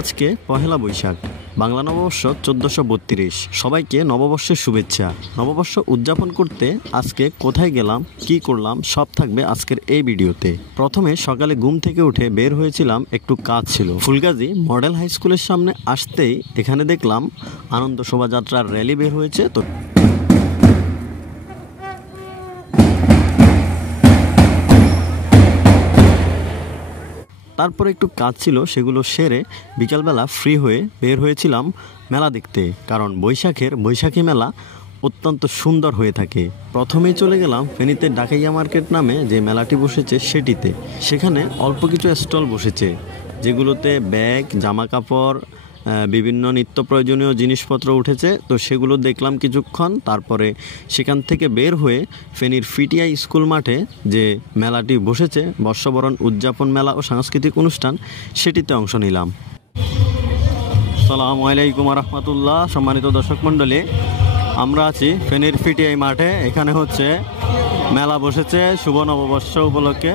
আজকে পহেলা বৈশাখ, বাংলা নববর্ষ 1432। সবাইকে নববর্ষের শুভেচ্ছা। নববর্ষ উদযাপন করতে আজকে কোথায় গেলাম, কি করলাম, সব থাকবে আজকের এই ভিডিওতে। প্রথমে সকালে ঘুম থেকে উঠে বের হয়েছিলাম, একটু কাজ ছিল। ফুলগাজী মডেল হাই স্কুলের সামনে আসতেই এখানে দেখলাম আনন্দ শোভাযাত্রার র্যালি বের হয়েছে। তো তারপরে একটু কাজ ছিল, সেগুলো সেরে বিকালবেলা ফ্রি হয়ে বের হয়েছিলাম মেলা দেখতে, কারণ বৈশাখী মেলা অত্যন্ত সুন্দর হয়ে থাকে। প্রথমেই চলে গেলাম ফেনীতে ডাকাইয়া মার্কেট নামে যে মেলাটি বসেছে সেটিতে। সেখানে অল্প কিছু স্টল বসেছে, যেগুলোতে ব্যাগ, জামা কাপড়, বিভিন্ন নিত্য প্রয়োজনীয় জিনিসপত্র উঠেছে। তো সেগুলো দেখলাম কিছুক্ষণ, তারপরে সেখান থেকে বের হয়ে ফেনীর ফিটিআই স্কুল মাঠে যে মেলাটি বসেছে, বর্ষবরণ উদযাপন মেলা ও সাংস্কৃতিক অনুষ্ঠান, সেটিতে অংশ নিলাম। আসসালামু আলাইকুম রহমতুল্লাহ। সম্মানিত দর্শক মণ্ডলী, আমরা আছি ফেনীর ফিটিআই মাঠে। এখানে হচ্ছে মেলা বসেছে শুভ নববর্ষ উপলক্ষে।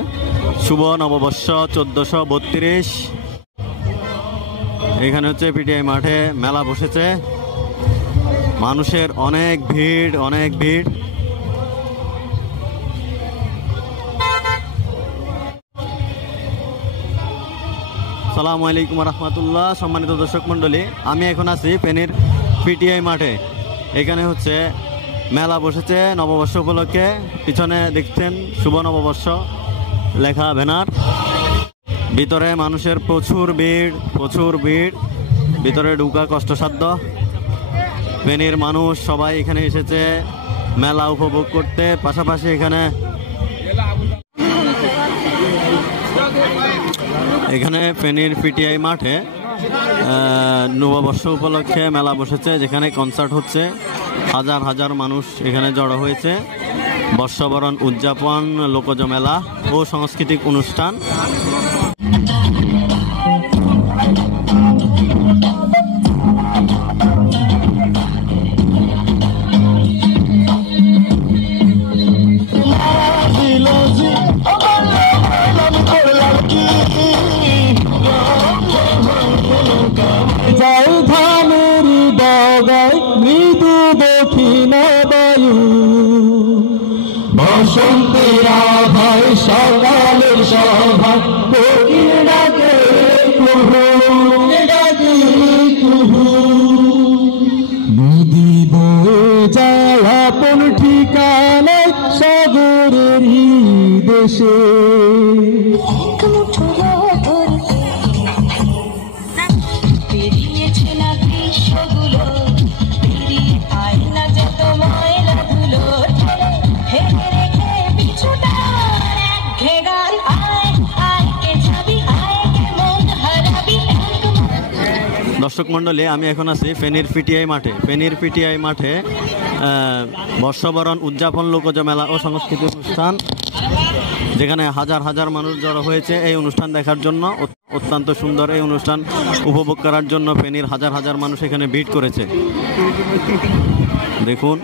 শুভ নববর্ষ 1432। এখানে হচ্ছে পিটিআই মাঠে মেলা বসেছে, মানুষের অনেক ভিড়। আসসালামু আলাইকুম রহমতুল্লাহ। সম্মানিত দর্শক মণ্ডলী, আমি এখন আছি ফেনীর পিটিআই মাঠে। এখানে হচ্ছে মেলা বসেছে নববর্ষ উপলক্ষে। পিছনে দেখছেন শুভ নববর্ষ লেখা ব্যানার। ভিতরে মানুষের প্রচুর ভিড়। ভিতরে ঢুকা কষ্টসাধ্য। ফেনীর মানুষ সবাই এখানে এসেছে মেলা উপভোগ করতে। পাশাপাশি এখানে ফেনীর পিটিআই মাঠে নববর্ষ উপলক্ষে মেলা বসেছে, যেখানে কনসার্ট হচ্ছে। হাজার মানুষ এখানে জড়ো হয়েছে। বর্ষবরণ উদযাপন, লোকজ মেলা ও সাংস্কৃতিক অনুষ্ঠান। মৃদু দক্ষিণ বায়ু, বসন্তের আভায় সকালের সভা, কোকিল ডাকে কুহু, নদী বয়ে যায় আপন ঠিকানায় সাগরেরই দেশে। দর্শক মণ্ডলী, আমি এখন আছি ফেনীর পিটিআই মাঠে বর্ষবরণ উদযাপন, লোকজ মেলা ও সাংস্কৃতিক অনুষ্ঠান, যেখানে হাজার মানুষ জড়ো হয়েছে এই অনুষ্ঠান দেখার জন্য। অত্যন্ত সুন্দর এই অনুষ্ঠান উপভোগ করার জন্য ফেনীর হাজার মানুষ এখানে ভিড় করেছে। দেখুন।